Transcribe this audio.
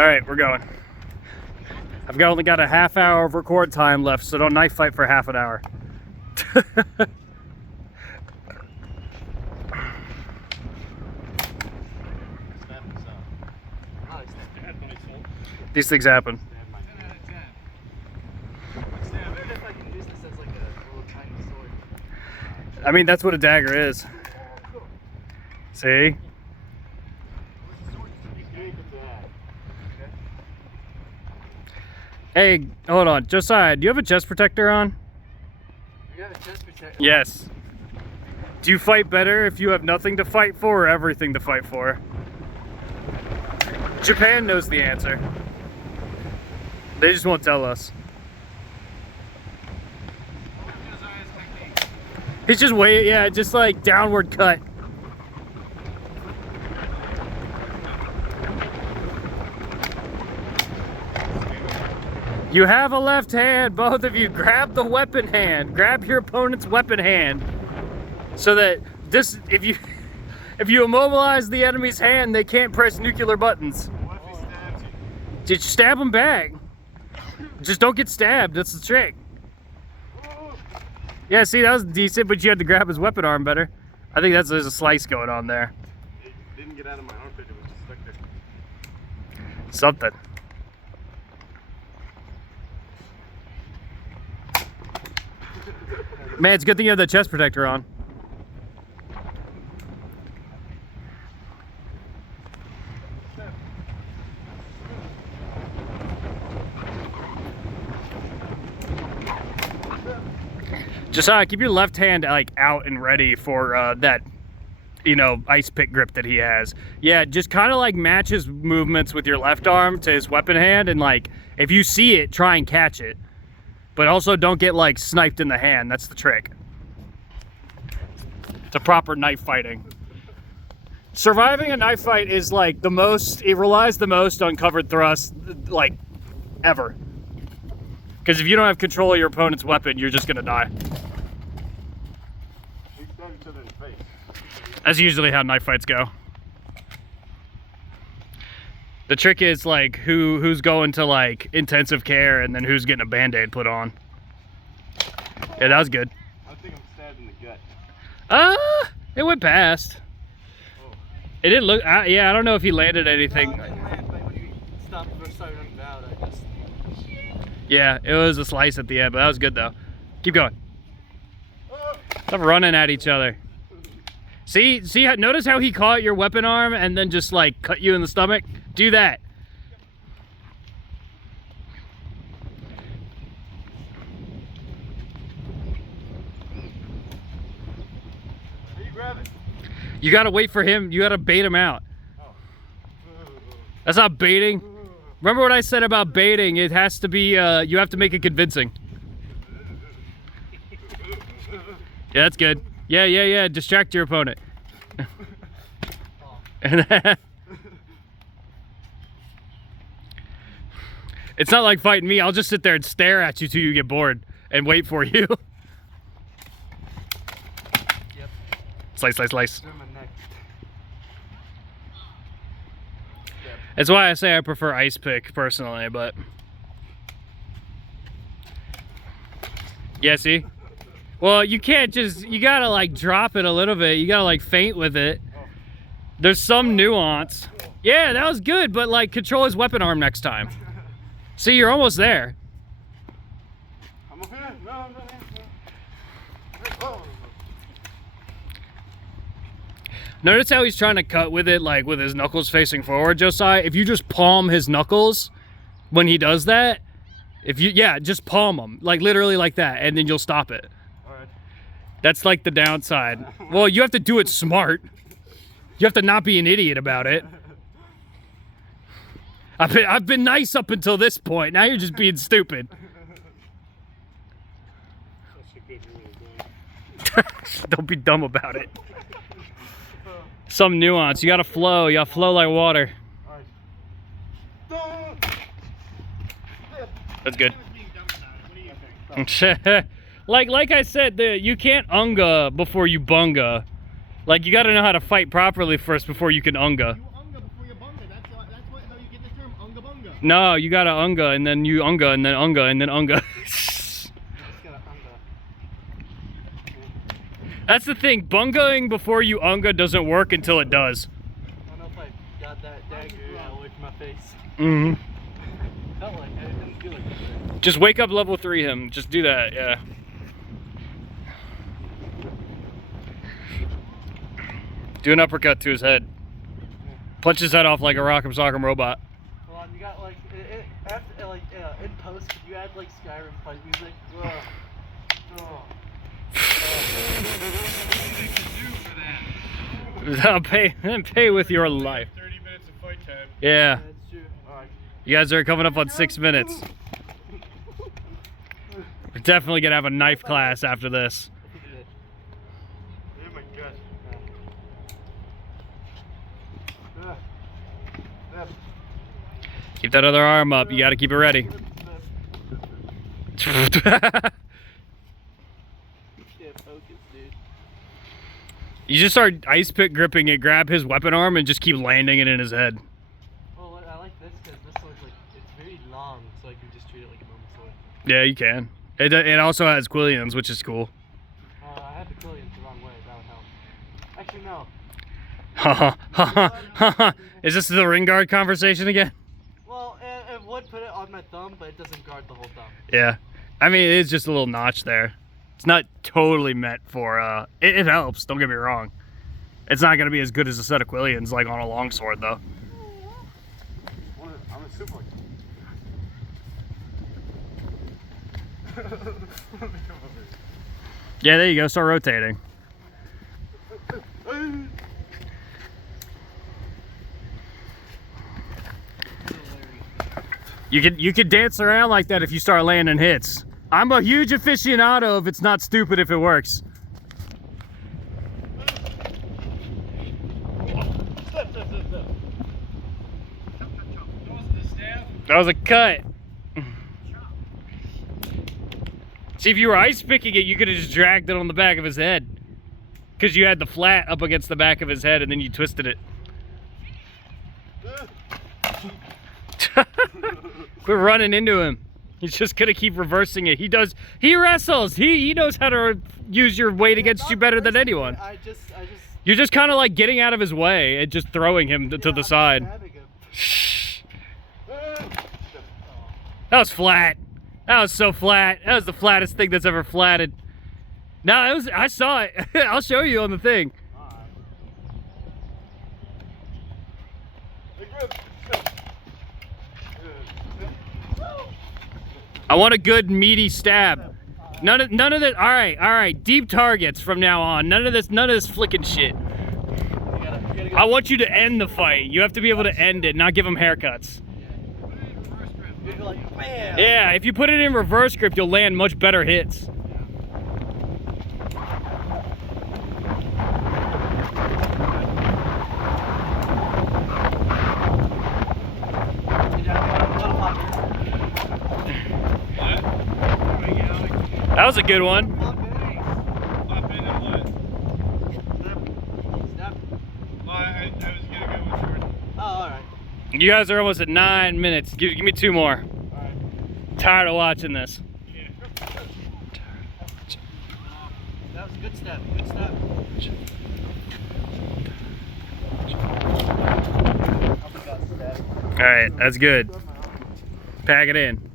All right, we're going. I've only got a half hour of record time left, so don't knife fight for half an hour. These things happen. I mean, that's what a dagger is. See? Hey, hold on. Josiah, do you have a chest protector on? You have a chest protector? Yes. Do you fight better if you have nothing to fight for or everything to fight for? Japan knows the answer. They just won't tell us. He's just just like downward cut. You have a left hand, both of you. Grab the weapon hand. Grab your opponent's weapon hand. So that this, if you immobilize the enemy's hand, they can't press nuclear buttons. What if he stabs you? Just stab them back. Just don't get stabbed, that's the trick. Yeah, see, that was decent, but you had to grab his weapon arm better. I think there's a slice going on there. It didn't get out of my armpit, it was just stuck there. Something. Man, it's a good thing you have the chest protector on. Josiah, keep your left hand like out and ready for that, you know, ice pick grip that he has. Yeah, just kind of like match his movements with your left arm to his weapon hand, and like if you see it, try and catch it. But also don't get like sniped in the hand. That's the trick. It's a proper knife fighting. Surviving a knife fight is like the most, it relies the most on covered thrust, like ever. Because if you don't have control of your opponent's weapon, you're just gonna die. We stab each other in the face. That's usually how knife fights go. The trick is like who's going to like intensive care and then who's getting a band-aid put on. Yeah, that was good. I think I'm stabbed in the gut. It went past. Oh. It didn't look, yeah, I don't know if he landed anything. No, I didn't land, but when you stopped and started running out, I just... Yeah, it was a slice at the end, but that was good though. Keep going. Stop running at each other. See, notice how he caught your weapon arm and then just like cut you in the stomach? Do that. How you grab it? You gotta wait for him, you gotta bait him out. Oh. That's not baiting. Remember what I said about baiting? It has to be, you have to make it convincing. Yeah, that's good. Yeah. Distract your opponent. It's not like fighting me. I'll just sit there and stare at you till you get bored and wait for you. Yep. Slice. Through my neck. That's why I say I prefer ice pick personally, but yeah, see? Well, you can't just, you gotta like drop it a little bit. You gotta like feint with it. There's some nuance. Yeah, that was good, but like control his weapon arm next time. See, you're almost there. I'm okay. No. Oh. Notice how he's trying to cut with it, like with his knuckles facing forward, Josiah. If you just palm his knuckles when he does that, just palm them, like literally like that, and then you'll stop it. All right. That's like the downside. Well, you have to do it smart. You have to not be an idiot about it. I've been nice up until this point. Now you're just being stupid. Don't be dumb about it. Some nuance. You gotta flow. You gotta flow like water. All right. That's good. like I said, you can't unga before you bunga. Like you gotta know how to fight properly first before you can unga. You unga before you bunga. That's how you get the term unga bunga. No, you gotta unga and then you unga and then unga and then unga. Just gotta unga. That's the thing. Bungaing before you unga doesn't work until it does. I don't know if I got that dagger away from my face. Mm-hmm. Felt like it didn't feel like it. Just wake up level 3 him. Just do that, yeah. Do an uppercut to his head. Punch his head off like a Rock'em Sock'em robot. Hold on, you got like, after, like, in post, could you add like Skyrim fight music? Ugh. Oh. Pay with your life. 30 minutes of fight time. Yeah. That's true. Alright. You guys are coming up on 6 minutes. We're definitely gonna have a knife class after this. Oh my gosh. Keep that other arm up. You gotta keep it ready. Can't focus, dude. You just start ice pick gripping it, grab his weapon arm, and just keep landing it in his head. Well, I like this because this one's like, it's very long, so I can just treat it like a normal sword. Yeah, you can. It also has quillions, which is cool. I had the quillions the wrong way, that would help. Actually, no. Is this the ring guard conversation again? Well, it would put it on my thumb, but it doesn't guard the whole thumb. Yeah. I mean, it is just a little notch there. It's not totally meant for, it helps, don't get me wrong. It's not going to be as good as a set of quillions, like on a longsword, though. I'm a super. Yeah, there you go, start rotating. You could dance around like that if you start landing hits. I'm a huge aficionado if it's not stupid if it works. That was a cut. See, if you were ice picking it, you could have just dragged it on the back of his head. Because you had the flat up against the back of his head and then you twisted it. Quit running into him. He's just gonna keep reversing it. He wrestles. He knows how to use your weight against you better than anyone. You're just kind of like getting out of his way and just throwing him to the side. That was flat. That was so flat. That was the flattest thing that's ever flatted. No, I saw it. I'll show you on the thing. I want a good meaty stab. None of this. All right. Deep targets from now on. None of this flicking shit. I want you to end the fight. You have to be able to end it, not give them haircuts. Yeah, if you put it in reverse grip, you'll land much better hits. That was a good one. You guys are almost at 9 minutes. Give me 2 more. Tired of watching this. That was a good step. Good step. All right, that's good. Pack it in.